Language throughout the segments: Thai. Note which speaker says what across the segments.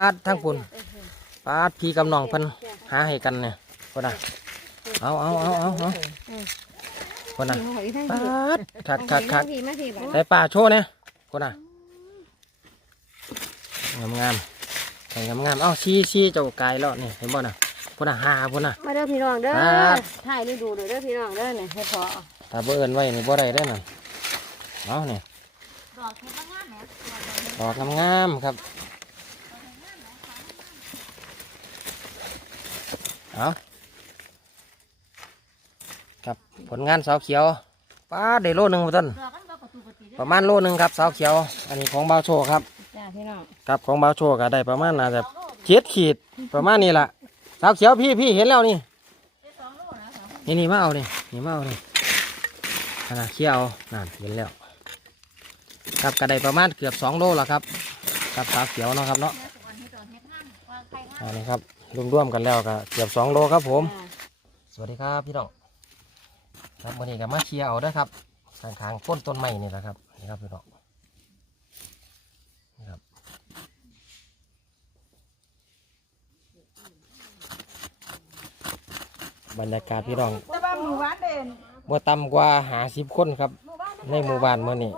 Speaker 1: ปาดทั้งปุ่นปาดพี่กับน้องเพิ่นหาให้กันเนี่ยคนน่ะเอาเอาเอาเอาเอาคนน่ะปาดคักคักคัก
Speaker 2: มาทีมาที
Speaker 1: ใส่ป่าโชว์เนี่ยคนน่ะงามงามใส่งามงามเอ้าชี้ชี้เจ้ากายแล้วนี่เห็นบ่น่ะคนน่ะหาคนน่ะ
Speaker 2: มาเด้อพี่น้องเด้อ
Speaker 1: ครับ
Speaker 2: ถ่ายฤดูเด้อเด้อพี่น้องเด้อเนี่ยให้พอ
Speaker 1: ถ้าเบิ่นไว้นี่บ่ได้ได้อนั่นเอาเนี่ย
Speaker 2: ดอกเห็ดงามแหม
Speaker 1: ดอกงามๆครับ เอาครับผลงานสาวเขียวป้าดได้โลหนึ่งบ่ต้น
Speaker 2: ดอกกันบ่ประตูปฏิเด้
Speaker 1: ป
Speaker 2: อ
Speaker 1: ระมาณโลหนึ่งครับสาวเขียว อันนี้ของบาวโชว์ครับ
Speaker 2: จ้าพี่น้อง
Speaker 1: ครับของบาวโชว์ก็ได้ประมาณน่าจะเจ็ดขีดประมาณนี้ล่ะสาวเขียวพี่พี่เห็นแล้วนี่นี่นี่มาเอานี่นี่มาเอานี่ขนาดเขียวนั่นเห็นแล้วครับก็ได้ประมาณเกือบสองโลแล้วครับ ครับสาวเขียวเนาะครับเนาะอันนี้ครับรวมๆกันแล้วก็เกือบสองโลครับผม สวัสดีครับพี่น้องครับวันนี้ก็มาเคลียร์เอาเด้อครับข้างๆต้นต้นไม้นี่แหละครับนี่ครับพี่น้องนี่ครับบรรยากาศพี่น้อง
Speaker 3: แต่ว่าหมู่บ้านเด่น
Speaker 1: บ่ต่ำกว่าหาสิบคนครับ ในหมู่บ้านเมื่อนี้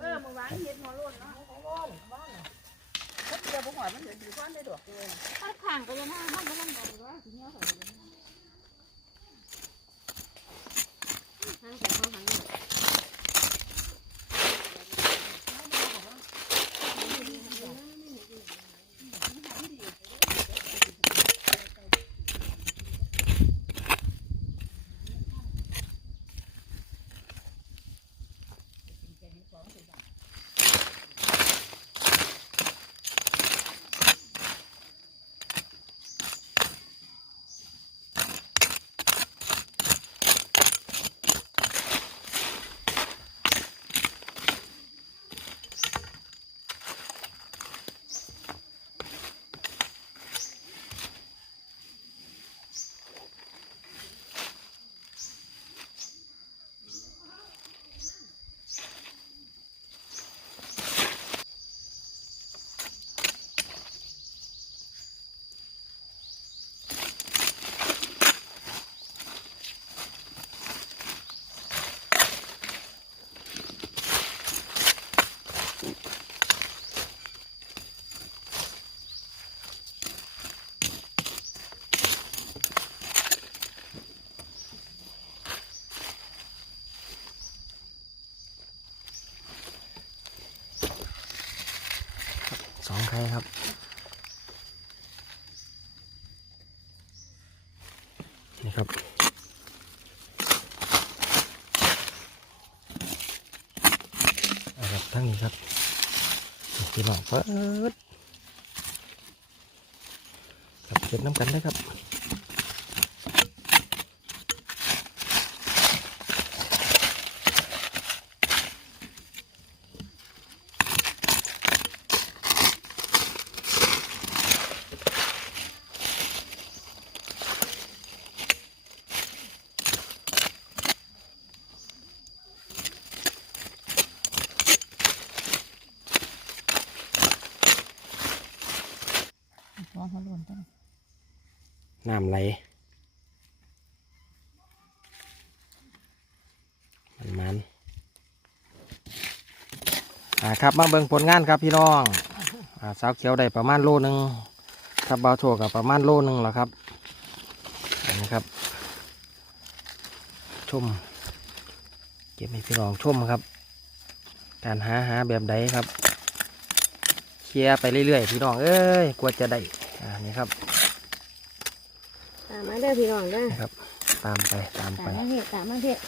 Speaker 3: เออหมู่บ้านเฮ็ดหัวโล้นเนาะหัวโล้นบ้านน่ะเดี๋ยวบ่หอยมันเห็นอยู่ก้อนได้ดอกเลยา
Speaker 2: งก็ยังห้ามันก็มังบอกว่าทีนี้เขา
Speaker 1: สองใครครับนี่ครับอาครับทั้งนี้ครับนี่พี่น้องเปิดครับเก็บน้ำกันได้ครับ
Speaker 2: หัวเขาล้วนต้น
Speaker 1: น้ำไหล มันมันอ่าครับมาเบิ่งผลงานครับพี่น้องอ่าสาวเขียวได้ประมาณโลหนึ่งครับบาโชกับประมาณโลหนึ่งแล้วครับนนี้ครับชมเก็บให้พี่น้องชมครับ การหาหาแบบใดครับ เคลียร์ไปเรื่อยๆพี่น้องเอ้ยกลัวจะได้อ่านี่ครับา
Speaker 2: มมาเด้อพี่น้องเด้อ
Speaker 1: นะครับ ตามไปตาม
Speaker 2: ตา
Speaker 1: ไป
Speaker 2: มมาเฮ็ดตามมาเฮ็ด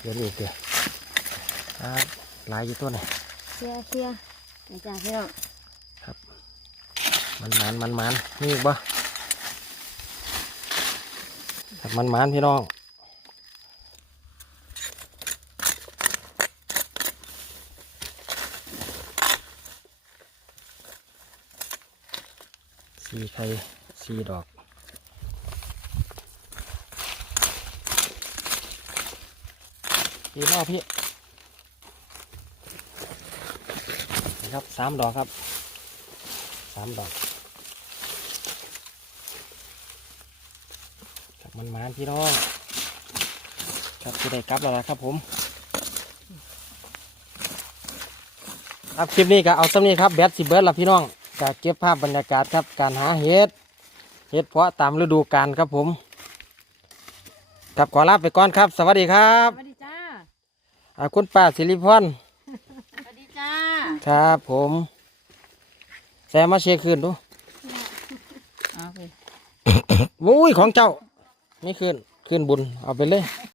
Speaker 1: เดี๋ยวนี้เดี๋ยวครับลายอยู่ตัวไหน
Speaker 2: เคลียร์เคลียร์นี่จ้าพี่น้อง
Speaker 1: มันมันมันมันมีอีกบ่ครับมันมันพี่น้องสีไข่สีดอก พี่น้องพี่นี่ครับสามดอกครับสามดอกครับมันมานพี่น้องครับจะได้กลับแล้วนะครับผมครับคลิปนี้ก็เอาสำนี้ครับแบตสิเบิร์ดละพี่น้องก็เก็บภาพบรรยากาศครับการหาเห็ดเห็ดเพาะตามฤดูกาลครับผมครับขอลาไปก่อนครับ สวัสดีครับ อ่าคุณป้าสิริพร
Speaker 3: สวัสดีจ้า
Speaker 1: ครับผมแซมมาเช็คคืนดู
Speaker 3: เอาไป
Speaker 1: มุ้ยของเจ้านี่คืนคืนบุญเอาไปเลย